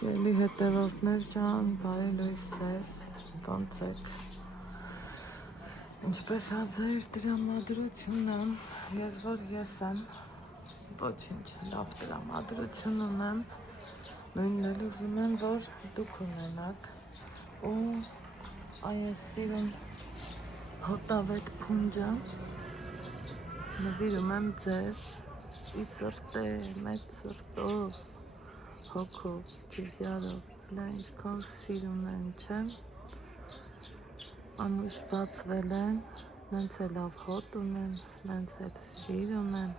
Սիրելի հետևորդներ ջան, բարի լույս ձեզ, ոնց եք, ինչպես ա ձեր տրամադրությունը, ես որ ես եմ, ոչինչ, լավ տրամադրություն ունեմ, նույնն էլ ուզում եմ, որ դուք ունենաք, ու այս սիրուն հոտավետ փունջը նվիրում եմ ձեզ, ի սրտե, մեծ սրտով, հոգով, ճիգարով, լա ինչքան սիրուն են, չէ, անուշ բացվել են, նենց է լավ հոտ ունեն, նենց էլ սիր ունեն,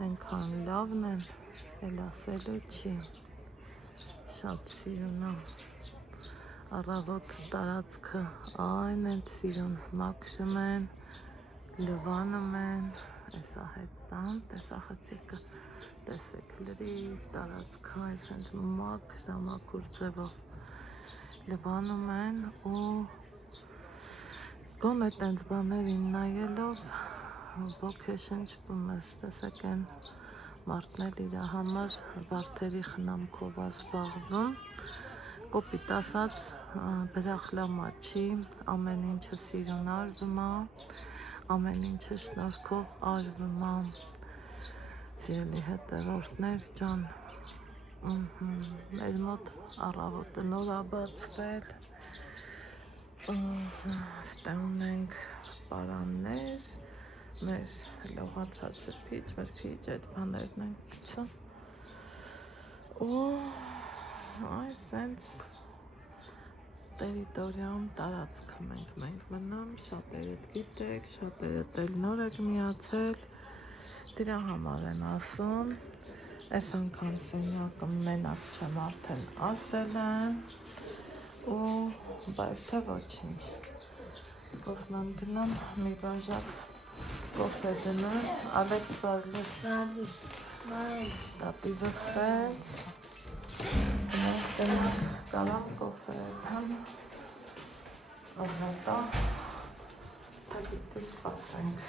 ենքան լավն են, էլ ասելու չի, շատ սիրուն է, առավոտ տարածքը այն են սիրուն, մաքրում են, լվանում են, էսա հետ տան, տեսախցիկը, տեսեք լրիվ տարածքը, այս հենց մաքուր ձևով լվանում են ու գոնե տենց բաներին նայելով ոգեշնչվում ես, տեսեք են մարդն էլ իր համար վարդերի խնամքով է զբաղվում, կոպիտ ասած բրախլամա չի, ամեն ինչը սիրուն արվում է, ամեն ինչը շնորհքով արվում է, սիրելի հետևորդներ ջան, մեր մոտ առավոտը նոր է բացվել, ստե ունենք պարաններ, մեր լողացածը փիչ, մեր փիչ այդ բաներն են գցում, ու այս հենց տերիտորիայում տարածքը մենք մնամ, շատերդ գիտեք, շատերդ էլ նոր եք միացել, դրա համար են ասում, այս անգամ սենյակը մենակ չեմ արդեն ասել են, ու բայց թե ոչինչ, ոսն եմ գնամ մի բաժակ կոֆե դնեմ, Ալեքս բարլուս, շտապիվը սենց, կարամ կոֆե եմ, ազատա, թե գիտի սպասենք,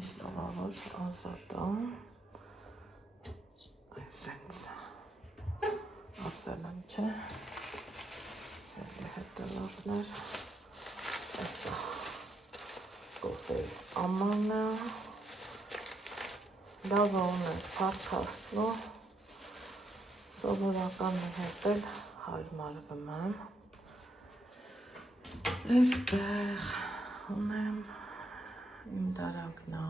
իշտավավոր ազատա, այս հենց, ասել եմ չէ, սերի հետևորդներ, այսա կոֆեից ամանը, լավը ուներ պարթաստու, սովորականի հետ էլ հարմարվում եմ, այստեղ ունեմ իմ դարակնա,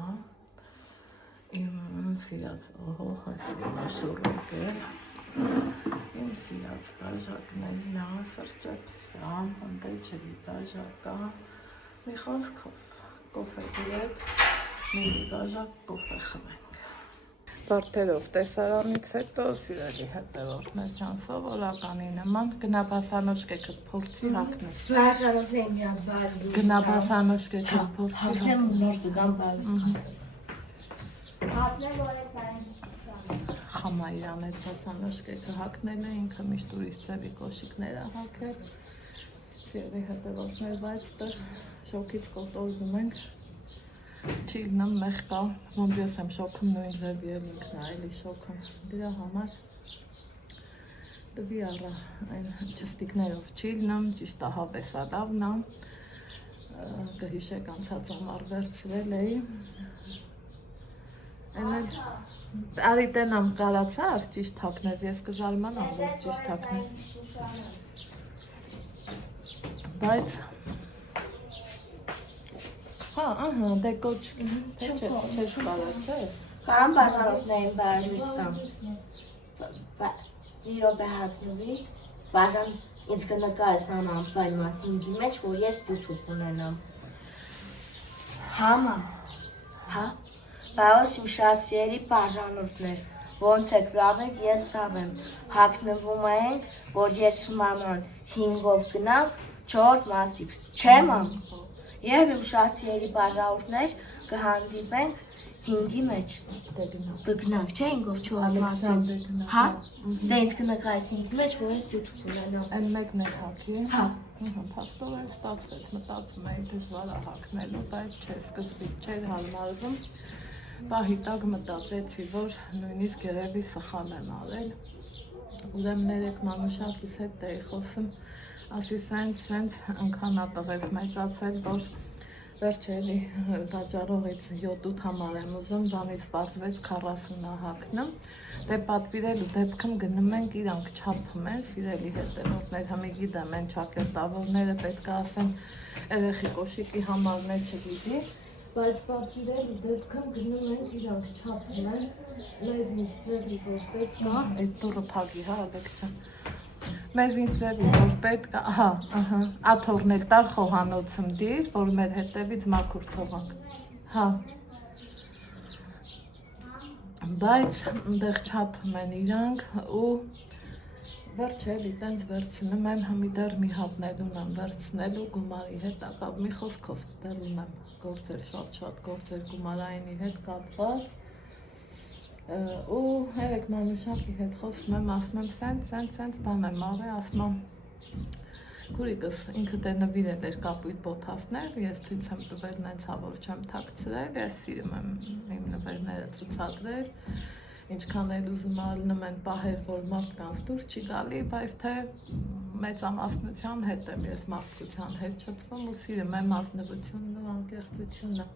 իմ սիրած, այսինքն շուրոք էլ, իմ սիրած բաժակներն է, սրճապսան, հանդեջերի բաժակա, մի խոսքով, կոֆե գրեք, մի բաժակ կոֆե խմենք։ Վարդերով տեսարանից հետո սիրելի հետևորդներ ջան, սովորականի նման գնաբասանոշկեքը փորձի հագնես։ Բաժանովն եմ բարի։ Գնաբասանոշկեքը փորձի հագնեմ ու նոր կգամ բարի։ Հագնեմ որ ես այն խամա իրան այդ բասանոշկեքը հագնել է, ինքը միշտ ուրիշ ձևի կոշիկներ է հագել։ Սիրելի հետևորդներ, բայց այդտեղ շոկից կոտորվում ենք։ Չի գնամ մեղկա, ոնց ես եմ շոքում նույն ձևի էլ ինքն է, էլի շոքում, դրա համար դվի առա այն ճստիկներով չի գնամ, ճիշտ ահա վեսադավն է, կհիշեք անցած ամառ վերցրել էի, այն էլ, արի տենամ կարացար ճիշտ հագներ, ես կզարմանամ, որ ճիշտ հագներ, բայց ահա, դե կոչ, չես կարա, չէ։ Կարամ բաժանովնային բարի ստամ։ Մի րոպե հագնվի, բաժան ինձ կնկայես մաման պայման հինգի մեջ, որ ես YouTube ունենամ։ Համա, հա, բայց իմ շատ սիրելի բաժանորդներ, ոնց եք լավ եք, ես սավ եմ, հագնվում ենք, որ ես մաման հինգով գնանք, 4 մասիվ, չէ մամ։ Եվ իմ շատ սիրելի բաժանորդներ կհանդիպենք հինգի մեջ, կգնանք, չէ ինքով 4 մասիվ, հա, դե ինձ կնկայես հինգի մեջ, որ ես YouTube ունենամ։ Այն մեկն է հագի, հա, փաստով է ստացվեց, մտածում էի դժվար է հագնելու, բայց չէ, սկզբից չէր հարմարվում, Պահի տակ մտածեցի, որ նույնիսկ երևի սխալ եմ արել։ Ուրեմն երեք մանուշակիս հետ էի խոսում, ասի սենց ընքան ատվեց մեծացել, որ վերջերի վաճառողից 7-8 համար եմ ուզում, բանից պարզվեց 40-ը հագնում, դե պատվիրելու դեպքում գնում ենք իրանք չափում են, սիրելի հետևորդներ, հմի գիտեմ, են ճակերտավորները պետք է ասեն երեխի կոշիկի համարներ չգիտի, բայց պատվիրելու դեպքում գնում ենք իրանք չափում են, մեզ ինչ ձևի որ պետք է, այդ դուրը փագի, հա, Ալեքսա, մեզ ինչ ձևի որ պետք է, հա, աթորնել տար խոհանոցում դիր, որ մեր հետևից մաքուր թողանք, հա, բայց ընդեղ չափում են իրանք ու վերջ էլի տենց վերցնում եմ, հմի դեռ մի հատներուն եմ վերցնելու գումարի հետ ակապ, մի խոսքով դեռ ունեմ գործեր, շատ գործեր գումարայինի հետ կապված ու երեք մանուշակի հետ խոսում եմ, ասում եմ սենց բան եմ արել, ասում եմ քուրիկս ինքը դե նվիրել էր կապույտ բոթասներ, ես ցույց եմ տվել նենց որ չեմ թաքցրել, ես սիրում եմ իմ նվերները ցուցադրել, ինչքան էլ ուզում ալնում են պահեր, որ մարդկանց դուրս չի գալի, բայց թե մեծամասնության հետ եմ ես մարդկության հետ շփվում ու սիրում եմ ազնվությունն ու անկեղծությունը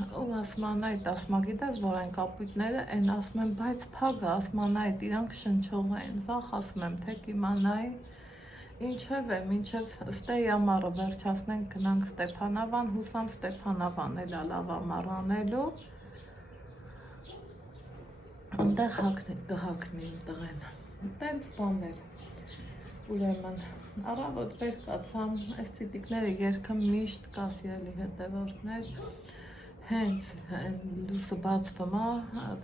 ու ասման այդ ասմա գիտես, որ այն կապույտները են ասում եմ, բայց փագը ասման այդ իրանք շնչող են, վախ ասում եմ, թե կիմանայի, ինչև է, մինչև ստեի ամառը վերջացնենք գնանք Ստեփանավան, հուսամ Ստեփանավան էլա լավ ամառ անելու, ընդեղ կհակնի իմ տղեն, տենց բաներ, ուրեմն, առավոտ վեր կացամ, այս ծիտիկները երգը միշտ կա սիրելի հետևորդներ, հենց լույսը բացվում է,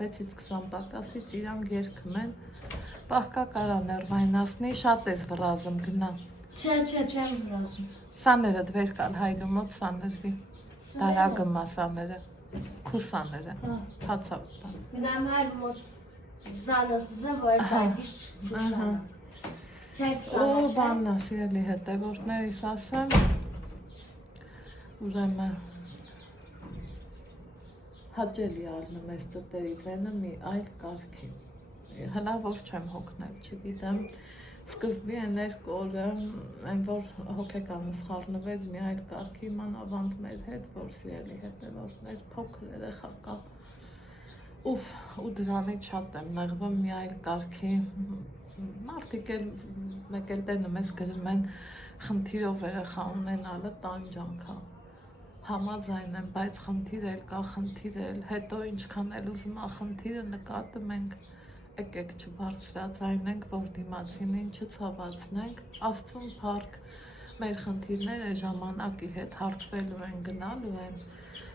6-ից 20 պակասից իրանք երգում են, պահկա կարա ներվայնացնի, շատ ես վրազում գնա։ Չեմ վրազում։ Սաներդ վեր կան հայրու մոտ սաներվի, դարագմա սաները, քու սաները, հացավ տան։ Մնամ հայրու մոտ զանոս դզեմ, որ սայգիշ չուշանա։ Ու բաննա սիրելի հետևորդներիս ասեմ, ուրեմն հաճելի առնում ես ծտերի վենը մի այլ կարգի, հնավոր չեմ հոգնել, չգիտեմ, սկզբի են երկու օրը, այն որ հոգեկանս խառնվեց մի այլ կարգի մանավանդ մեր հետ, որ սիրելի հետևորդներ, փոքր երեխա կա, ուֆ, ու դրանից շատ եմ նեղվում մի այլ կարգի, մարդիկ էլ մեկ էլ տենը մեզ գրում են խնդիրով երեխա ունենալը տանջանք է, համաձայն եմ, բայց խնդիր էլ կա, խնդիր էլ, հետո ինչքան էլ ուզում ա խնդիրը նկատում ենք, եկեք չբարձրացնենք, որ դիմացինին չցավացնենք, Աստծուն փառք, մեր խնդիրները ժամանակի հետ հարթվելու են, գնալու են,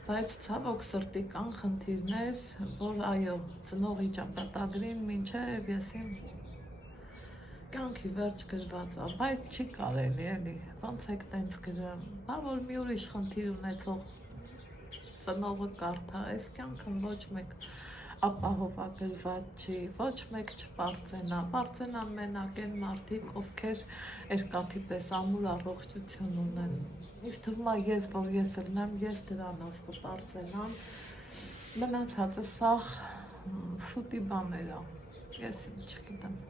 բայց ցավոք սրտի կան խնդիրներ, որ այո, ծնողի ճակատագրին մինչև եսին կյանքի վերջ գրված է, բայց չի կարելի էլի, ոնց եք տենց գրում, բա որ մի ուրիշ խնդիր ունեցող ծնողը կարդա, այս կյանքն ոչ մեկ ապահովագրված չի, ոչ մեկ չպարծենա, պարծենան մենակ են մարդիկ, ովքեր երկաթի պես ամուր առողջություն ունեն, ինձ թվում է ես, որ ես ելնեմ, ես դրանով կպարծենամ, մնացածը սաղ սուտի բաներ է, ես չգիտեմ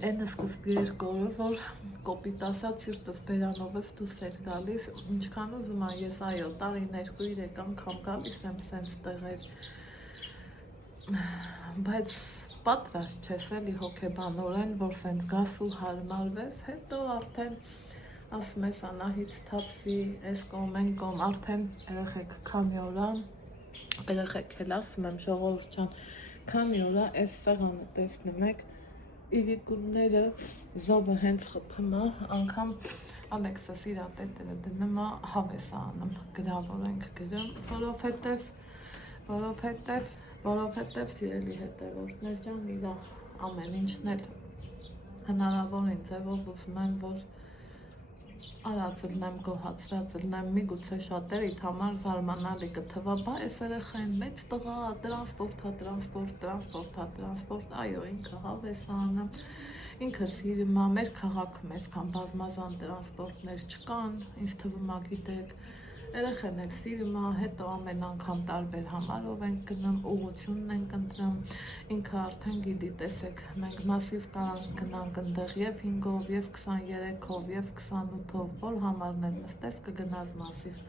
Էնը սկզբի երկու օրը, որ կոպիտ ասած սիրտս բերանովս դուրս էր գալիս, ինչքան ուզում եմ ես այո, տարին 2-3 անգամ գալիս եմ սենց տեղեր, բայց պատրաստ չես էլի հոգեբանորեն, որ սենց գաս ու հարմարվես, հետո արդեն ասում ես Անահից թափվի, այս կողմ են կողմ, արդեն երեխեք քանի օր է, երեխեք էլ ասում եմ ժողովուրդ ջան, քանի օր է այս սեղանը տեսնում եք, իրիկունները զովը հենց խփում է, անգամ Ալեքսաս իր տետերը դնում է հավես անում, գրավոր ենք գրում, որովհետև սիրելի հետևորդներ ջան, իր ամեն ինչն էլ հնարավորին ձևով ուզում եմ, որ արած ելնեմ, գոհացրած ելնեմ, միգուցե շատերիդ համար զարմանալի կթվա, բա այս երեխային մեծ տղա, տրանսպորտ, այո, ինքը հավես անում, ինքը սիրում է, մեր քաղաքում այսքան բազմազան տրանսպորտներ չկան, ինձ թվում է գիտեք, երեխեն էլ սիրում է, հետո ամեն անգամ տարբեր համարով ենք գնում, ուղղությունն ենք ընտրում, ինքը արդեն գիտի, տեսեք, մենք մասիվ կարանք գնանք ընդեղ եւ 5-ով, եւ 23-ով, եւ 28-ով, որ համարն էլ նստես կգնաս մասիվ,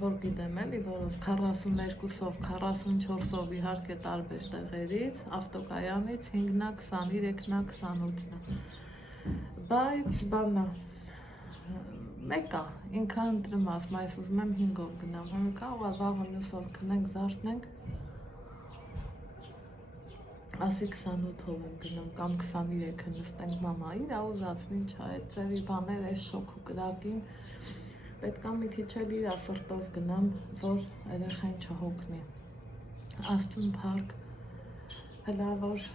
որ գիտեմ էլի, որով 42-ով, 44-ով իհարկե տարբեր տեղերից, ավտոկայանից 5-նա, 23-նա, 28-նա, բայց բանա, մեկա, ինքը ընտրում ասում, այս ուզում եմ 5-ով գնամ, հոն կարող է վաղը մյուս օր քնենք, զարթնենք, ասի 28-ով եմ գնում, կամ 23-ը նստենք, մամա, իրա ուզածն ինչ է, այդ ձևի բաներ, այս շոք ու կրակին, պետք է մի քիչ էլ իրա սրտով գնամ, որ երեխային չհոգնի, Աստծուն փառք, հլա որ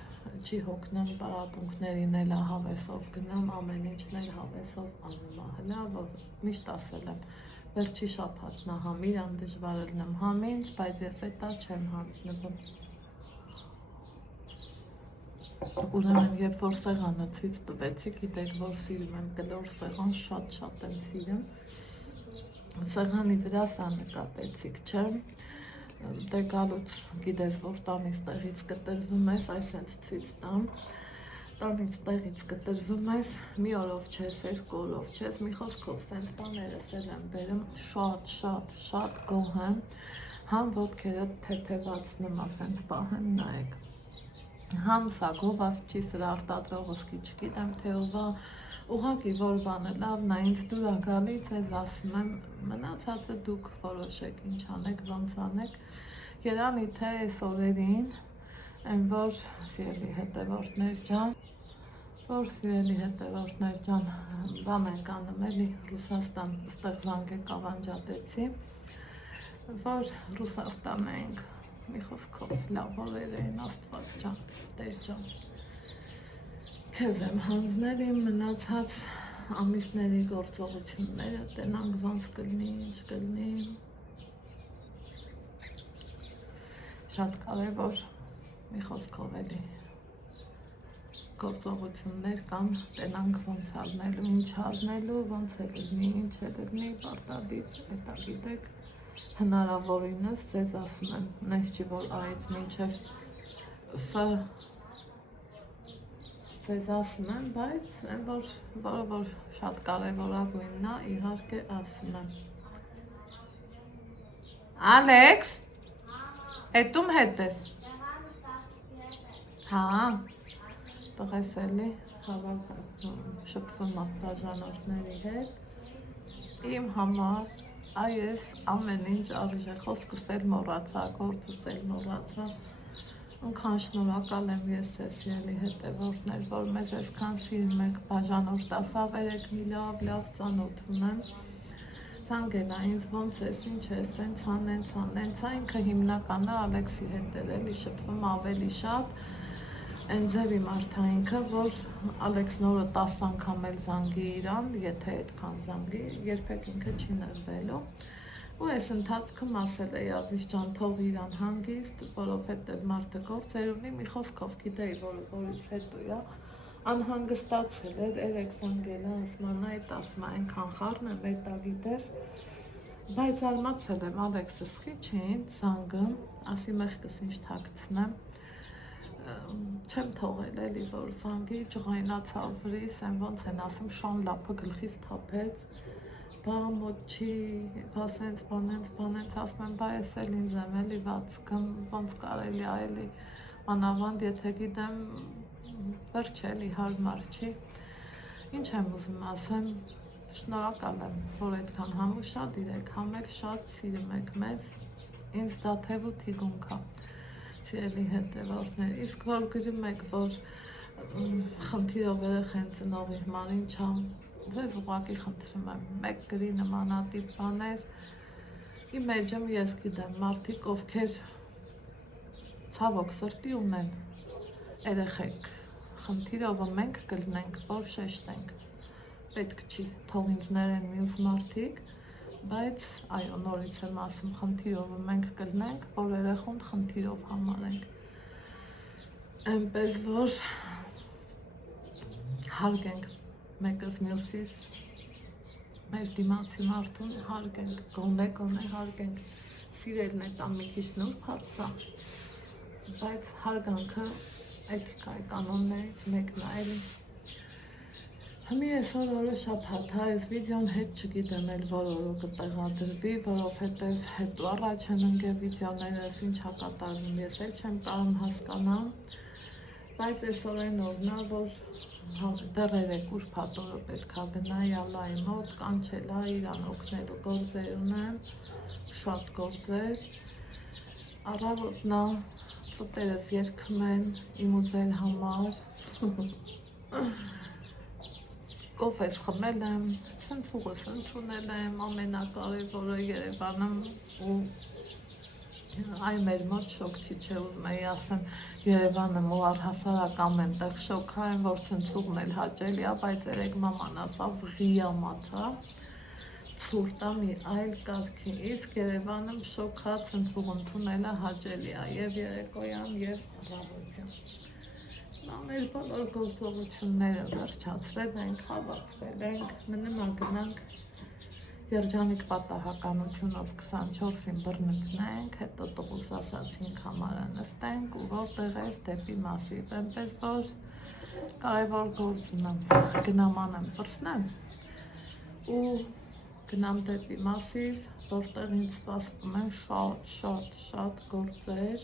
չի հոգնեմ պարապմունքներին էլ հավեսով գնամ, ամեն ինչն էլ հավեսով անում է, հլա որ միշտ ասել եմ, վերջի շաբաթն է համիր, անդժվարելն եմ համին, բայց ես էտա չեմ հանձնվում։ Ուրեմն, երբ որ սեղանը ցույց տվեցի, գիտեք, որ սիրում եմ կլոր սեղան, շատ եմ սիրում, սեղանի վրա սա նկատեցիք, չէ, դե գալուց գիտես, որ տանից տեղից կտրվում ես, այսենց ցույց տամ, տանից տեղից կտրվում ես, մի օրով չես, երկու օրով չես, մի խոսքով սենց բաներս էլ եմ բերում, շատ գոհ եմ, համ ոտքերը թեթևացնում, ասենց պահեմ, նայեք, համ սա գովված չի, սրա արտադրողս չգիտեմ, թե ով է, ուղղակի որ բանը լավն է, ինձ դուր է գալի, ձեզ ասում եմ, մնացածը դուք որոշեք, ինչ անեք, ոնց անեք, երանի թե այս օրերին, այն որ սիրելի հետևորդներ ջան, բան ենք անում էլի, Ռուսաստան, ստեղ զանգեք ավանջատեցի, որ Ռուսաստան ենք, մի խոսքով լավ օրեր էին, Աստված ջան, Տեր ջան, քեզ եմ հանձնել իմ մնացած ամիսների գործողությունները, տենանք ոնց կլինի, ինչ կլինի, շատ կարևոր, մի խոսքով էլի, գործողություններ կան, տենանք ոնց արնելու, ինչ արնելու, ոնց է լինի, ինչ է լինի, պարտադիր, հետա գիտեք, հնարավորինս ձեզ ասում եմ, նես չի որ այց մինչև սա ձեզ ասում եմ, բայց այն որ շատ կարևորագույնն է, իհարկե ասում եմ։ Ալեքս, հետ ում հետ ես։ Հա, տղես էլի, շփվում բաժանորդների հետ, իմ համար, այս ամեն ինչ արժե, խոսքս էլ մոռացա, գործս էլ մոռացա, Ընքան շնորհակալ եմ ես ձեզ ելի հետևորդներ, որ մեզ այսքան սիրում եք, բաժանորդ ասավեր եք, մի լավ ծանոթում եմ, ցանգելա ինձ ոնց ես, ինչ ես, սենց անենց, ինքը հիմնականը Ալեքսի հետ էր էլի շփվում ավելի շատ, այն ձևի մարդ ինքը, որ Ալեքսն օրը 10 անգամ էլ զանգի իրան, եթե այդքան զանգի, երբեք ինքը չի նրվելու, ու այս ընթացքում ասել էի Ազիզ ջան, թող իրան հանգիստ, որովհետև մարդը գործեր ունի, մի խոսքով գիտեի, որից հետո անհանգստացել էր, երեք զանգել է, ասում այդ ասում այնքան խառն եմ, հետա գիտես, բայց արմացել եմ, Ալեքսը սխի չի ինձ զանգում, ասի մեղքս ինչ թաքցնեմ, չեմ թողել էլի, որ զանգի, ջղայնացավ վրիս, այն ոնց են ասում, շան լապը գլխից թափեց, բա մոտ չի, բա սենց բանենց, ասում եմ, բա ես էլ ինձ եմ էլի վացկում, ոնց կարելի է էլի, մանավանդ եթե գիտեմ, վերջ էլի հարմար չի, ինչ եմ ուզում ասեմ, շնորհակալ եմ, որ այդքան համ ուշադիր եք, համ էլ շատ սիրում եք մեզ, ինձ դա թև ու թիգունք է, սիրելի հետևորդներ, իսկ որ գրում եք, որ խնդիրով երեխային ծնողի մանին չամ, ձեզ ուղղակի խնդրում եմ, մեկ գրի նմանատիպ բաներ, իմ էջում ես գիտեմ, մարդիկ ովքեր ցավոք սրտի ունեն, երեխեք, խնդիրովը մենք կլինենք, որ շեշտենք, պետք չի, թող ինձ ներեն մյուս մարդիկ, բայց այո, նորից եմ ասում, խնդիրովը մենք կլինենք, որ երեխուն խնդիրով համարենք, այնպես որ հարգենք մեկս մյուսիս մեր դիմացի մարդուն հարգենք, գոնե հարգենք, սիրելն է տան մի քիչ նուրբ հարցա, բայց հարգանքը էթիկայի կանոններից մեկն է էլի։ Հիմի այսօր օրը շաբաթ է, այս վիդեոն հետ չգիտեմ էլ որ օրը կտեղադրվի, որովհետև հետո առաջ են ընկել վիդեոներս, ինչ ա կատարվում, ես էլ չեմ կարող հասկանամ, բայց այսօր այն օրն է, որ դեռ երեկ ուրբաթ օրը պետք է գնայի Ալլայի մոտ, կանչելա, իրան օգնելու գործեր ունեմ, շատ գործեր, առավոտն է, ծտերս երգում են իմ ու ձեր համար, կոֆես խմել եմ, ցնցուղս ընդունել եմ, ամենակարևորը Երևանում ու այ մեր մոտ շոկ չի չէ, ուզում էի ասեմ Երևանում ու առհասարակ ամենտեղ շոկ են, որ ցնցուղն էլ հաճելի է, բայց երեկ մաման ասավ ղիամաթ է, ցուրտ է մի այլ կարգի, իսկ Երևանում շոկ է, ցնցուղ ընդունելը հաճելի է և երեկոյան և առավոտյան։ Մեր բոլոր գործողությունները վերջացրել ենք, հավաքվել ենք, մնում է գնանք երջանիկ պատահականությունով 24-ին բռնցնենք, հետո տղուս ասացինք համարը նստենք ու որտեղ էր դեպի Մասիվ, այնպես որ կարևոր գործ ունեմ, գնամ անեմ պրսնեմ ու գնամ դեպի Մասիվ, որտեղ ինձ սպասվում են շատ գործեր,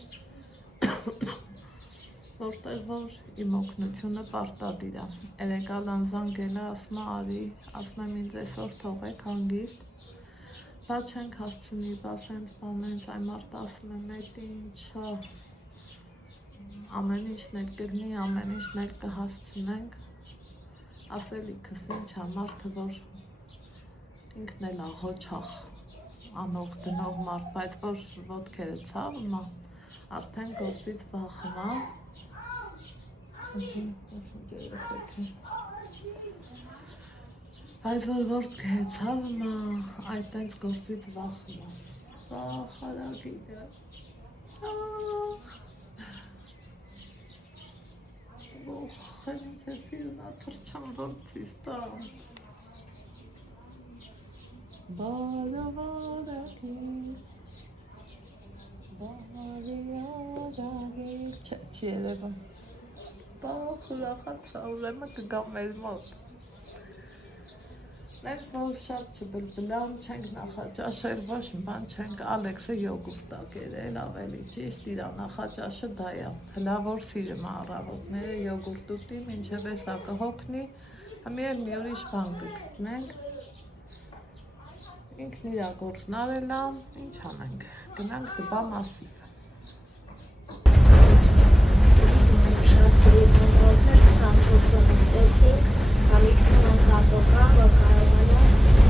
որտեղ որ իմ օգնությունը պարտադիր է, երեկալ անզանգել է, ասում է արի, ասում եմ ինձ այսօր թողեք հանգիստ, բա չենք հասցնի, բա սենց բանենց, այ մարդ ասում եմ էդ ինչա, ամեն ինչն էլ կլինի, ամեն ինչն էլ կհասցնենք, ասելիքս ինչա, մարդը որ ինքն էլ է ղոչախ, անող դնող մարդ, բայց որ ոտքերը ցավում է, արդեն գործից վախում է, Բայց որ որդքը ցավում է, այդտենց գործից վախում է, վախ հարագիդը, խեն ինչ է սիրուն է թրչան որդից տամ, բարավարագի, չի երևում, բախ ուրախացա, ուրեմը կգամ մեր մոտ, մենք որ շատ չբլբլամ, չենք նախաճաշել, ոչ մի բան չենք, Ալեքսը յոգուրտ ա կերել, ավելի ճիշտ, իրա նախաճաշը դա է, հլավոր սիրում է առավոտները, յոգուրտ ուտի, մինչև էսա կհոգնի, հիմի էլ մի ուրիշ բան կգտնենք, ինքն իրա գործն արել է, ինչ անենք, գնանք դպա Մասիվ։ Համիքն ընկատողան, որ կարողանա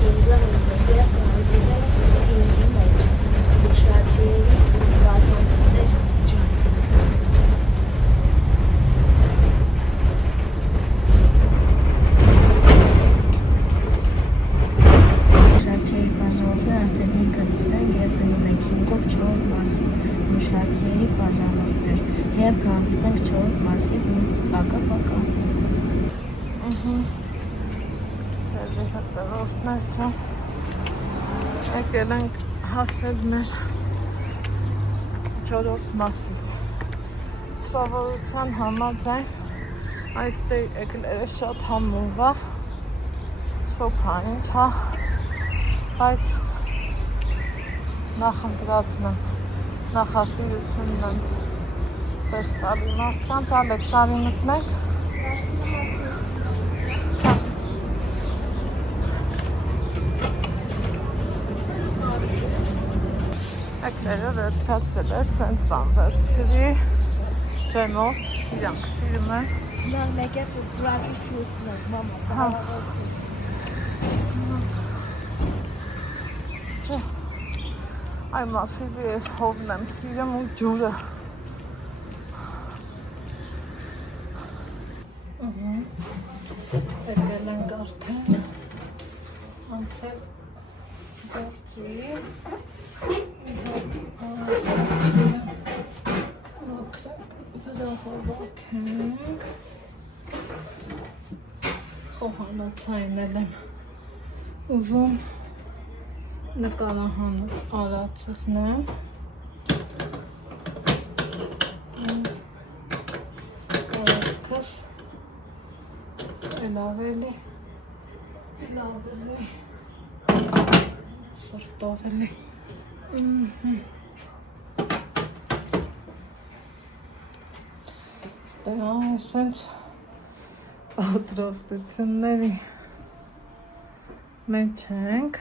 ինձը նստել և կարողանել ինձի մեջ, ուշացիերի բազմոնքներ ջան։ Ուշացիերի բաժանորդները արդեն ինքը նստեն և գնում ենք 5-ով 4-րդ Մասիվ, ուշացիերի բաժանորդներ և կհանդիպենք 4-րդ Մասիվ ու պակա։ Սերվի հետևորդներ ջան, եկել ենք հասել մեր 4-րդ Մասիվ, սովորության համաձայն այստեղ եկլերը շատ համով է, շոկ է ինչ է, բայց նախընտրածն եմ, նախասիրությունն եմ պես տալի մարդկանց, Ալեքս արի մտնենք, եկլերը վերջացել էր, սենց բան վերջրի, ջեմով, իրանք սիրում են։ Նոր մեկ է պուպուլարից չուսն ենք, մամա, այ Մասիվի ես հովն եմ սիրում ու ջուրը։ Եկել ենք արդեն, անցել գործի, վրա հովակ ենք, խոհանոցային եմ ուզում նկարահանել արածնեմ արածքս լավելի սրտովելի ստեղ ասենց պատրաստությունների մեջ ենք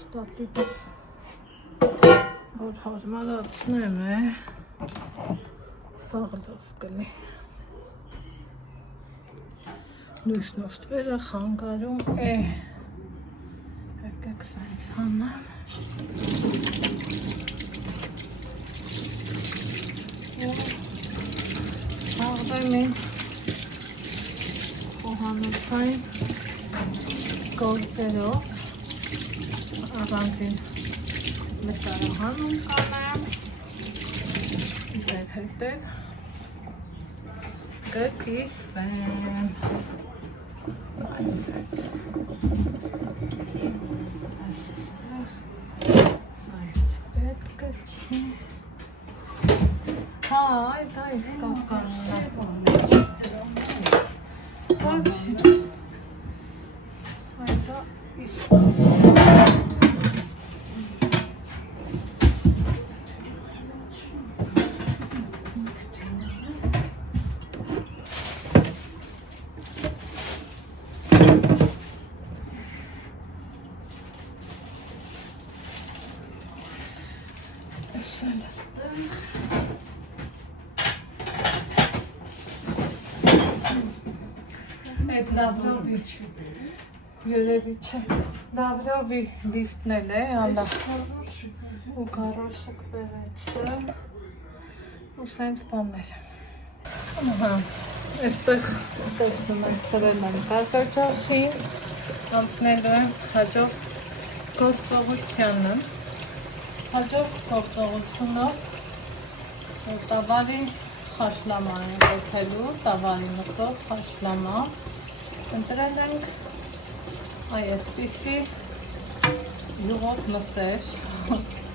շտատիվս որ հարմարացնեմ սաղ լավ կլի լույսն ուշտվերը խանգարում եկեք սենց հանեմ Աղդեմ են խոհանոցային գործերով առանձին նկարահանում կանեմ ձեր հետ էլ կկիսվեմ այսպես պետք չի այդ իսկականն է այդ իսկականն Այդ լավրովի երևի չէ լավրովի լիստնել է ալա ու գարոշը կբերեցը ու սենց բաններ այստեղ տեսնում ենք սրել եմ կասաճախին անցնելու եմ հաջող գործողությանը հաջող գործողությունով տավարի խաշլամա են գոթելու, տավարի մսով խաշլամա ընտրել ենք այսպիսի յուղով մսեր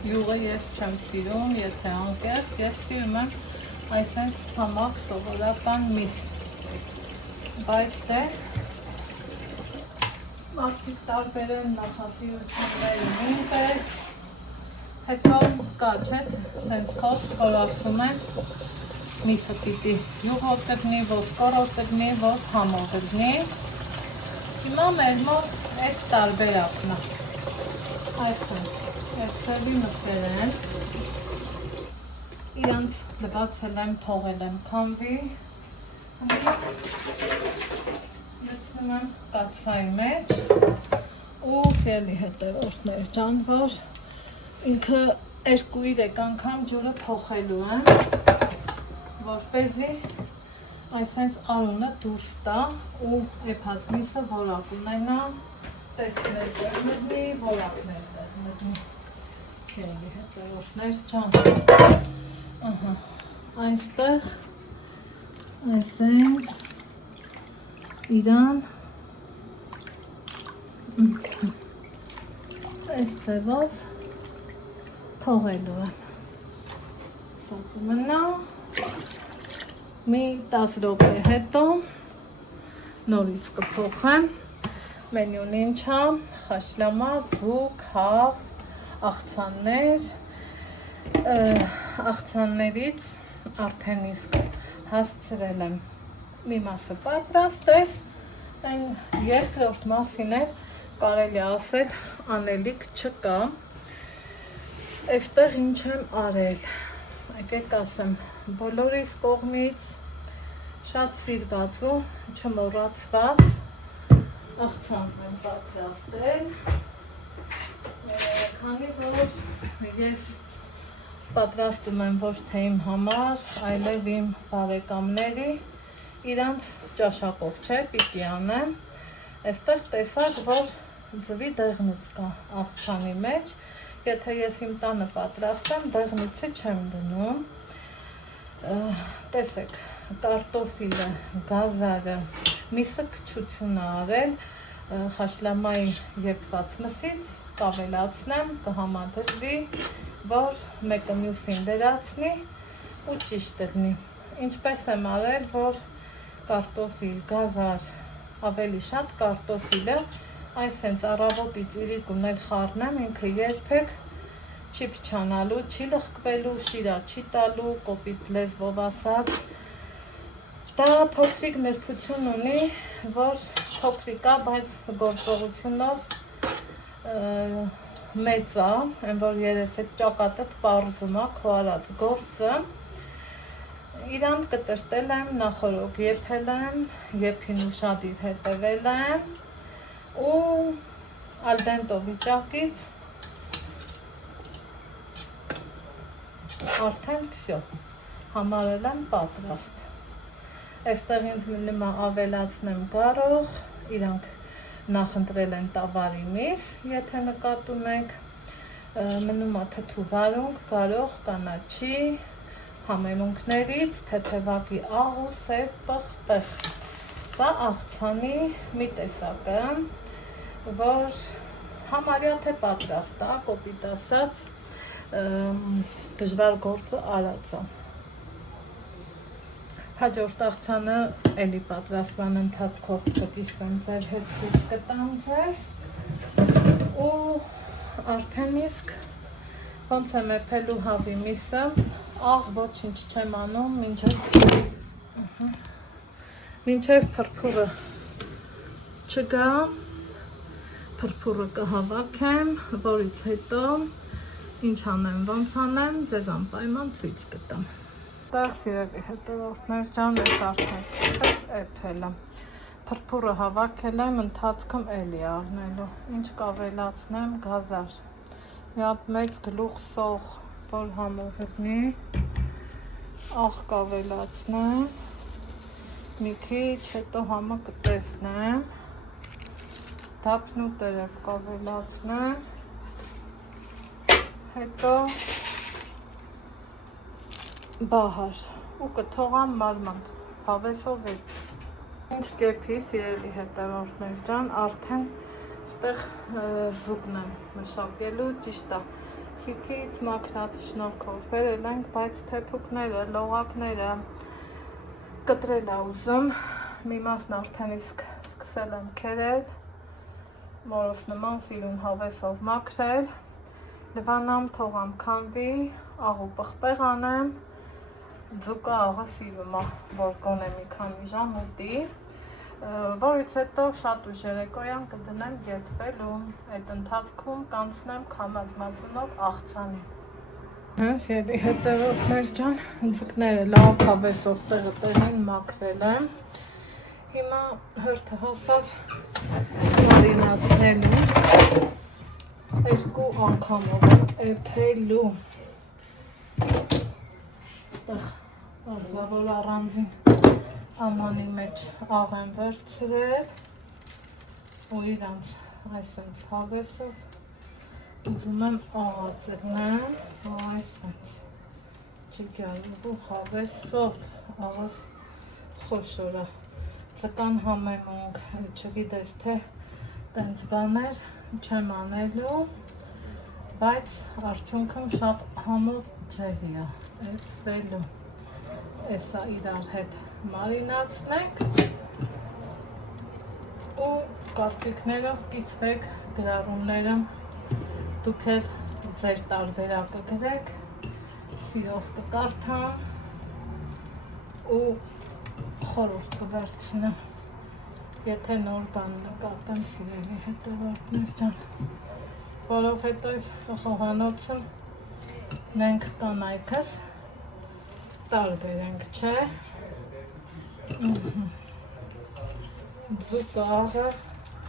յուղը ես չեմ սիրում, եթե անկեղծ, ես սիրում եմ այսենց ցամաք սովորական միս բայց դե մարդիկ տարբեր են նախասիրությունները նույնպես հետո կա չէ, սենց խոսք, որ ասում են միսը պիտի յուղով տրնի, ոսկորով տրնի, որ համով տրնի հիմա մեր մոտ այդ տարբերակն է այսպես, երբելի մսեր են իրանց լվացել եմ, թողել եմ քամվի յեցնում եմ կացայի մեջ ու սիրելի հետևորդներ ջան, որ ինքը 2-3 անգամ ջուրը փոխելու եմ որպեսզի այսենց արունը դուրս տա ու էփած միսը որակ ունենա տեսքներ տեղ մտնի, որակներ տեղ մտնի սիրելի հետևորդներ ջան այնստեղ այսենց իրան այս ձևով թողելու եմ սա կմնա մի 10 րոպե հետո նորից կփոխեմ մենյուն ինչա խաշլամա, ձուկ, հավ, աղցաններ աղցաններից արդեն իսկ հասցրել եմ մի մասը պատրաստել այն երկրորդ մասին է կարելի ասել անելիք չկա այստեղ ինչ եմ արել եկեք ասեմ բոլորիս կողմից շատ սիրված ու չմոռացված աղցան եմ պատրաստել քանի որ ես պատրաստում եմ ոչ թե իմ համար, այլև իմ բարեկամների իրանց ճաշակով չէ, պիտի անեմ այստեղ տեսակ, որ ձվի դեղնուց կա աղցանի մեջ եթե ես իմ տանը պատրաստեմ, դեղնուցի չեմ դնում տեսեք, կարտոֆիլը, գազարը, միսը քչություն արել, խաշլամայի եփված մսից կավելացնեմ, կհամադրվի, որ մեկը մյուսին դերացնի ու ճիշտ դնի։ Ինչպես եմ արել, որ կարտոֆիլ, գազար, ավելի շատ կարտոֆիլը, այս հենց առավոտից իրիկունել խառնեմ, ինքը երբեք չի փչանալու, չի լխկվելու, շիրա չի տալու, կոպիտ լեզվով ասած։ Դա փոքրիկ նրբություն ունի, որ փոքրիկ է, բայց գործողությունով մեծ է, այն որ երես այդ ճակատդ պարզում է, քո արած գործը։ Իրան կտրտել եմ, նախորոք եփել եմ, եփին ու շատ իր հետևել եմ ու ալդենտո վիճակից արդեն վсё, համարել եմ պատրաստ։ Այստեղ ինձ նման ավելացնեմ գարող, իրանք նախընտրել են տավարի միս, եթե նկատում եք, մնում է թթու վարունգ, գարող, կանաչի, համեմունքներից, թեթևակի աղ ու սև պղպեղ։ Սա աղցանի մի տեսակը, որ համարյա թե պատրաստ է, կոպիտ ասած, դժվար գործը արած է։ Հաջորդ աղցանը էլի պատրաստման ընթացքով կտիսվեմ ձեր հետ ցույց կտամ ձեզ ու արդեն իսկ ոնց եմ եփելու հավի միսը, աղ ոչինչ չեմ անում, մինչև փրփուրը չգա, փրփուրը կհավաքեմ, որից հետո ինչ անեմ, ոնց անեմ, ձեզ անպայման ցույց կտամ։ Տեղ սիրելի հետևորդներ ջան, ես արդեն սկսեց եփելը։ Փրփուրը հավաքել եմ, ընթացքում էլի առնելու։ Ինչ կավելացնեմ, գազար։ Մի հատ մեծ գլուխ սող, որ համոզվի, աղ կավելացնեմ, մի քիչ հետո համը կտեսնեմ, դափն ու տերև կավելացնեմ, հետո բահար ու կթողամ մարմանդ, հավեսով էտ։ Ինչ կեփի, սիրելի հետևորդներ ջան, արդեն ստեղ ձուկն եմ մշակելու, ճիշտ է, սիքից մաքրած շնորհքով բերել ենք, բայց թեփուկները, լողակները կտրել է ուզում, մի մասն արդեն իսկ սկսել եմ քերել, մորոս նման սիրուն հավեսով մաքրել, լվանամ, թողամ քամվի, աղ ու պղպեղ անեմ, ձուկը աղը սիրում է, որ գոնե մի քանի ժամ ուտի, որից հետո շատ ուշ երեկոյան կդնեմ եփվելու, այդ ընթացքում կանցնեմ քամած մածունով աղցանի։ Սիրելի հետևորդներ ջան, ձուկները լավ հավեսով տեղը տեղին մաքրել եմ, հիմա հերթը հասավ մարինացնելու, երկու անգամով եփելու, ստեղ արձավոր առանձին ամանի մեջ աղ եմ վերցրել ու իրանց այսենց հավեսով ուզում եմ աղածելնեմ, այսենց չգյալու հավեսով, աղս խոշորա, ձկան համեմունք, չգիտես թե տենց բաներ չեմ անելու, բայց արդյունքում շատ համով ձևի է եփվելու, էսա իրար հետ մարինացնենք ու կարծիքներով կիսվեք գրառումները, դուք էլ ձեր տարբերակը գրեք, սիրով կկարդամ ու խորհուրդ կվերցնեմ, եթե նոր բան նկատեմ, սիրելի հետևորդներ ջան, որովհետև խոհանոցում մենք կանայքս տարբեր ենք, չէ։ Ձուկը աղը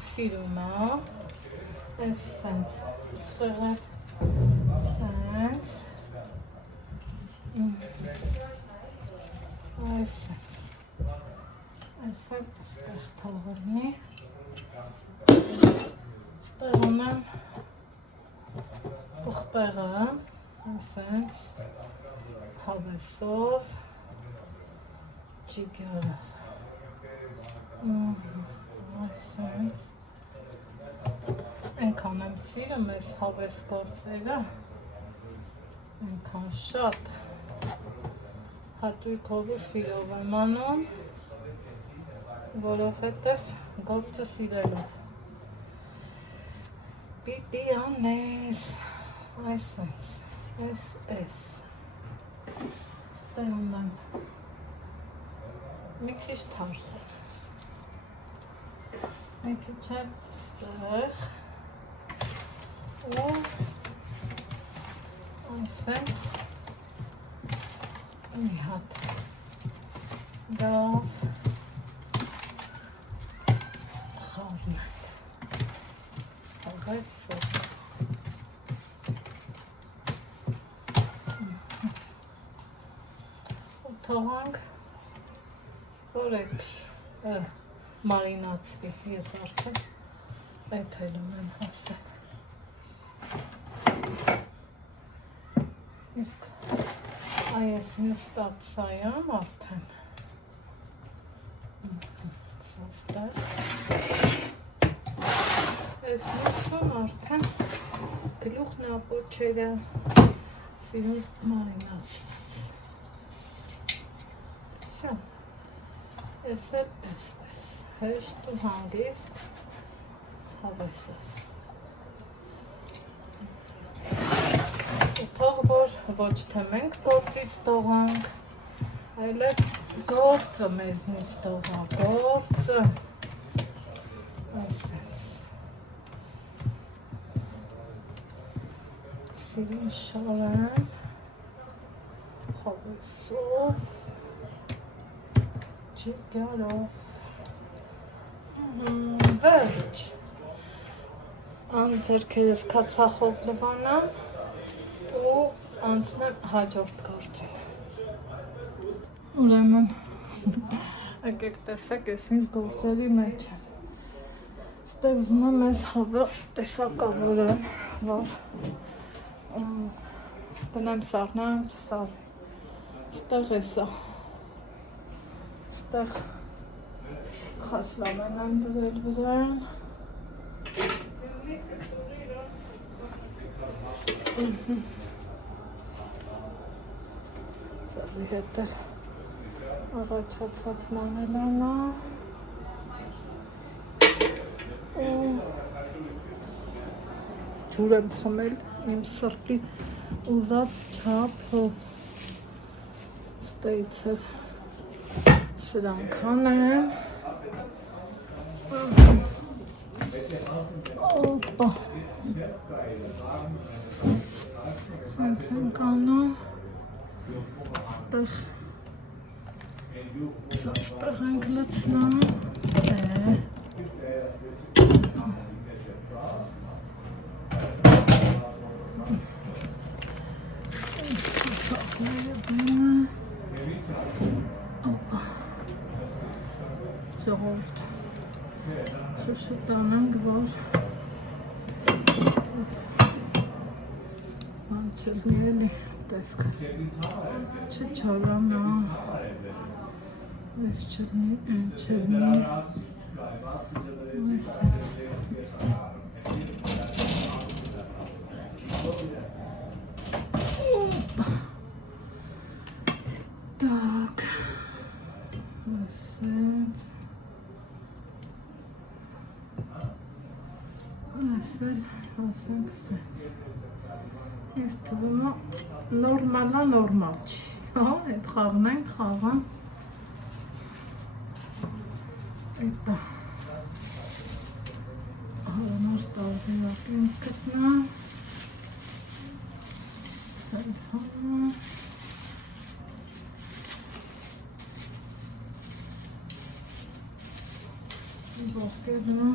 սիրում է, այս սենց, ստեղը սենց, այս սենց, այսպես ստեղ թողնի, ստեղ ունեմ պղպեղը, այսպես հավեսով, Ջիգարով։ Այսպես։ Այնքան եմ սիրում ես հավես գործերը, այնքան շատ հաճույքով ու սիրով եմ անում, որովհետև գործը սիրելով պիտի անես, այսպես, ստեղ ունեմ մի քիչ թարխ է, մի քիչ եմ ստեղ ու այսպես մի հատ դավ խառնենք, հավես սոս, ու թողանք, որ էպի մարինացվի, ես արդեն էպելում եմ հասել, իսկ այս մյուս տացայամ արդեն, սաստեղ, այս մյուսում արդեն գլուխն ապոչերը սիրուն մարինացված, սյա, ես էլ էսպես, հեշտ ու հանգիստ հավեսով, թող որ ոչ թե մենք գործից տողանք, այլև գործը մեզնից տողա, գործը, այսպես, սիրին շարեմ, հավեսով, ջիգարով, վերջ, ձերքերս կացախով լվանամ, ու անցնեմ հաջորդ գործին։ Ուրեմն, եկեք տեսեք, ես ինձ գործերի մեջ եմ։ Ստեղ ուզում եմ ես հավը տեսակավորեմ, որ գնեմ սառնեմ, չսառնեմ։ Ստեղ էսա։ Ստեղ խասլամեն եմ դրել վրան։ Սարի հետ էլ առաջացած մանելանա ու ջուր եմ խմել իմ սրտի ուզած չափով ստեից էլ սրանք անեմ օպա սենց ենք անում ստեղ ենք լցնում ժողովուրդ շշուտ անենք, որ անցելնի էլի տեսք չչարանա այս չլնի, այն չլնի так ասենք սենց ես թվում է նորմալա նորմալ չի այդ խաղն ենք խաղան էպա նոր տարվիրակ ենք գտնա սենց հանա բողկերնա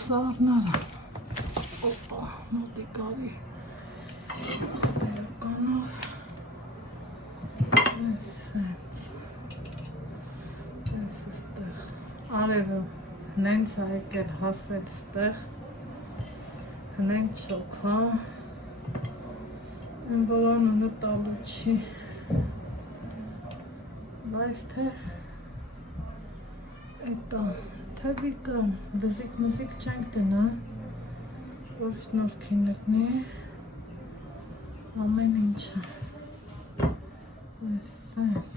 սարնալը օպա, մոտիկարի խբերականով սենց ստեղ արևը հնենց հայկել հասել ստեղ հնենց շոքա են որան ունը տալու չի Բայց թե էտա թևի կան, վզիկ չենք տնա, որ շնորհքին նկնի ամեն ինչը։ Այսպես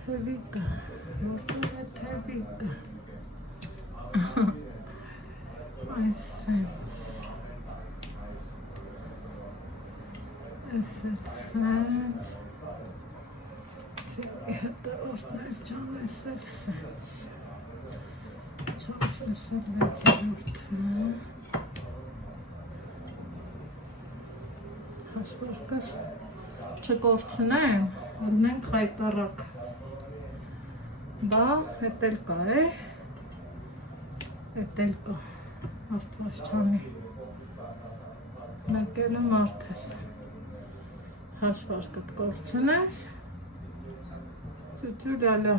թևի կա, որտեղ է թևի կա։ Այսպես Այսպես Հետը որդներ ճան այսպես Չորս այսել վեցերորդը Հաշվարկս չկործնեմ, ելնենք հայտարակ Բա հետել կա է Հետել կա Աստված չանի Մեկելը մարդ ես Հաշվարկըտ կործնես Ծուծուր ալա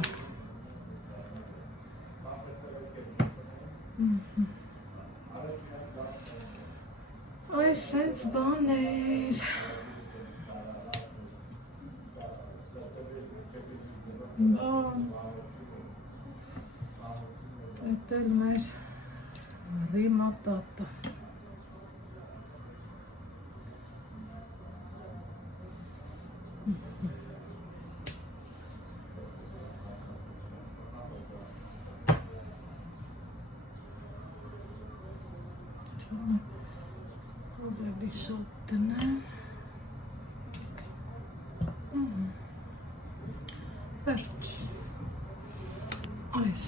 Այս սենց բան էր Բան Էտել մեր Ռիմատատը Ավելի շատ տնեմ Վերջ Այս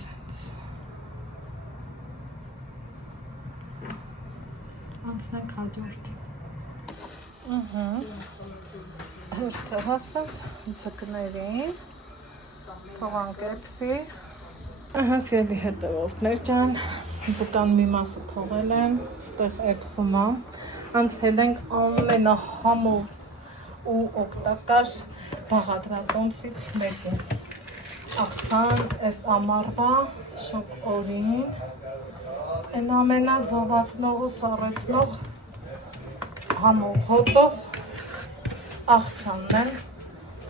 Անցնենք հաջորդ Հորդը հասանք ձկներին Թողանք էպվի Սիրելի հետևորդներ ջան Ձկան մի մասը թողել եմ Ստեղ էպվում է Անցել ենք ամենահամով ու օգտակար բաղադրատոմսից մեկին Աղցան էս ամարվա շոկ օրին Են ամենազովացնող ու սառեցնող համով հոտով աղցանն են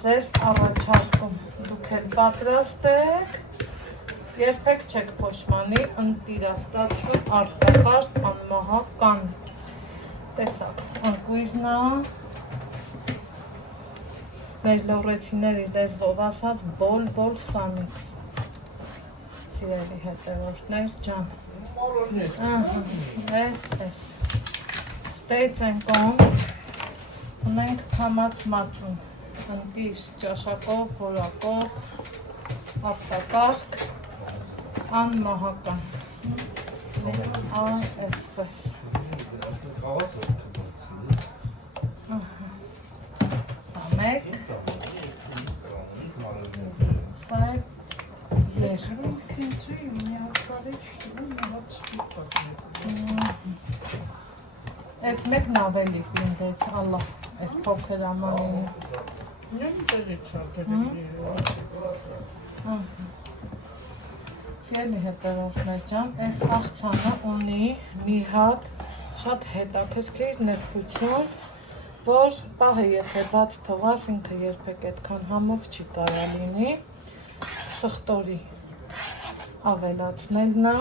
ձեզ առաջարկում Դուք էլ պատրաստ եք Երբեք չեք փոշմանի ընտիրաստացում արտակարգ անմահական Տեսակ, ընկույզնա Մեր լորեցիների դեզվով ասած բոլ սանիկ Սիրելի հետևորդներ ջան Էս Ստեյց են կոմ Ունենք կամաց մածուն Ընտիր ճաշակով, որակով Արտակարգ Անմահական Այսպես Սա մեկ Սա Այս մեկն ավելի պինտես, ալլա, այս փոքր ամանին Սիրելի հետևորդներ ջան, այս աղցանը ունի մի հատ շատ հետաքրքիր նրբություն, որ պահը եթե բաց թողաս ինքը երբեք այդքան համով չի կարա լինի, սխտորի ավելացնելն է,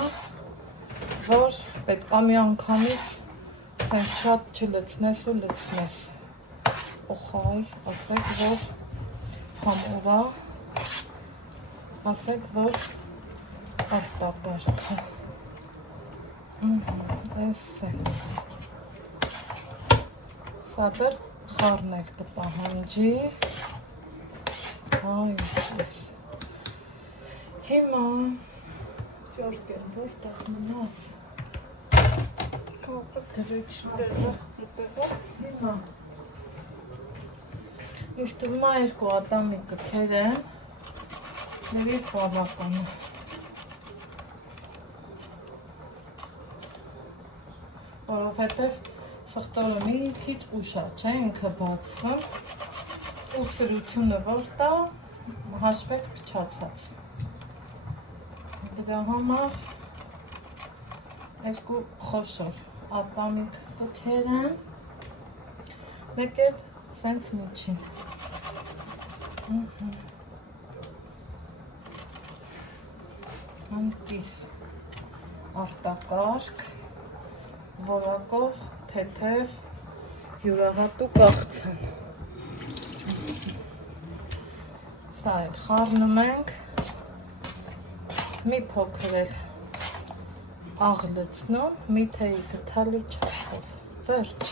որ պետք է մի անգամից սենց շատ չլցնես ու լցնես, օխայ, ասեք, որ համով է, ասեք, որ արտակարգ է, այս սենց, սա դեռ խառն եք դպահանջի, այ ես, հիմա, ճորկ եմ, որտեղ մնաց, Հիմա Ինձ թվում է երկու ատամի կքեր եմ և երկու ավականը Որովհետև սխտորը մի քիչ ուշ է, չէ, ինքը բացվում ու սրությունը որ տա հաշվեք փչացած Դրա համար երկու խոշոր ատամիք կքեր եմ, մեկ էլ սենց միջին Անտիս արտակարգ, որակով, թեթև, յուրահատուկ աղցան։ Սա էլ խառնում ենք, մի փոքր էլ աղ լցնում, մի թեյի գթալի չափով, վերջ,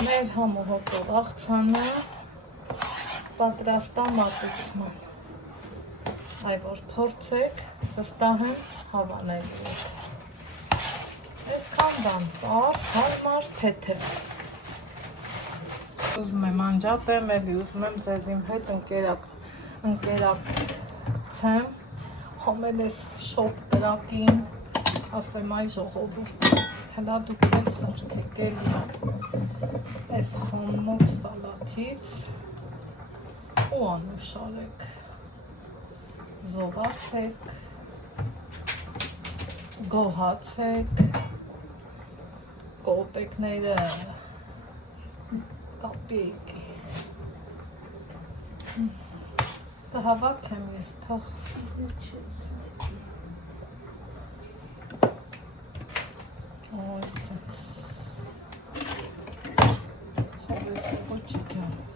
մեր համոհոտող աղցանը պատրաստա մատուցման, այ որ փորձեք, վստահ եմ հավանելի է։ Այսքան բան, պարզ, հարմար, թեթև։ Ուզում եմ անջատեմ, էլի ուզում եմ ձեզ իմ հետ ընկերակցեմ, հոմել ես շոպ տրակին, ասեմ այ ժողովուրդ, հլա դուք էլ սրթեք էլի, այս համով սալաթից ու անուշարեք, զովացեք, գոհացեք, կոպեկները կապիկի, կհավաքեմ ես թող, խովես ոչի գյարով,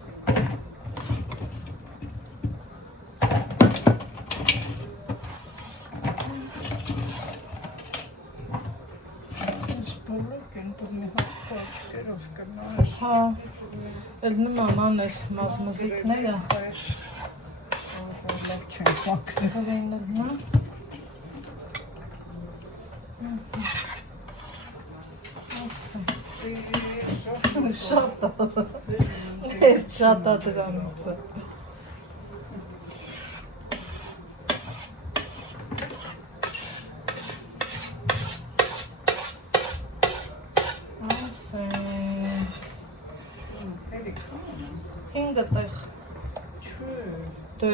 հա, էլ նման էր մազմզիկները, հովեին էլ նա, շատ է դրանից է։ Հինգը տեղ։ Դե։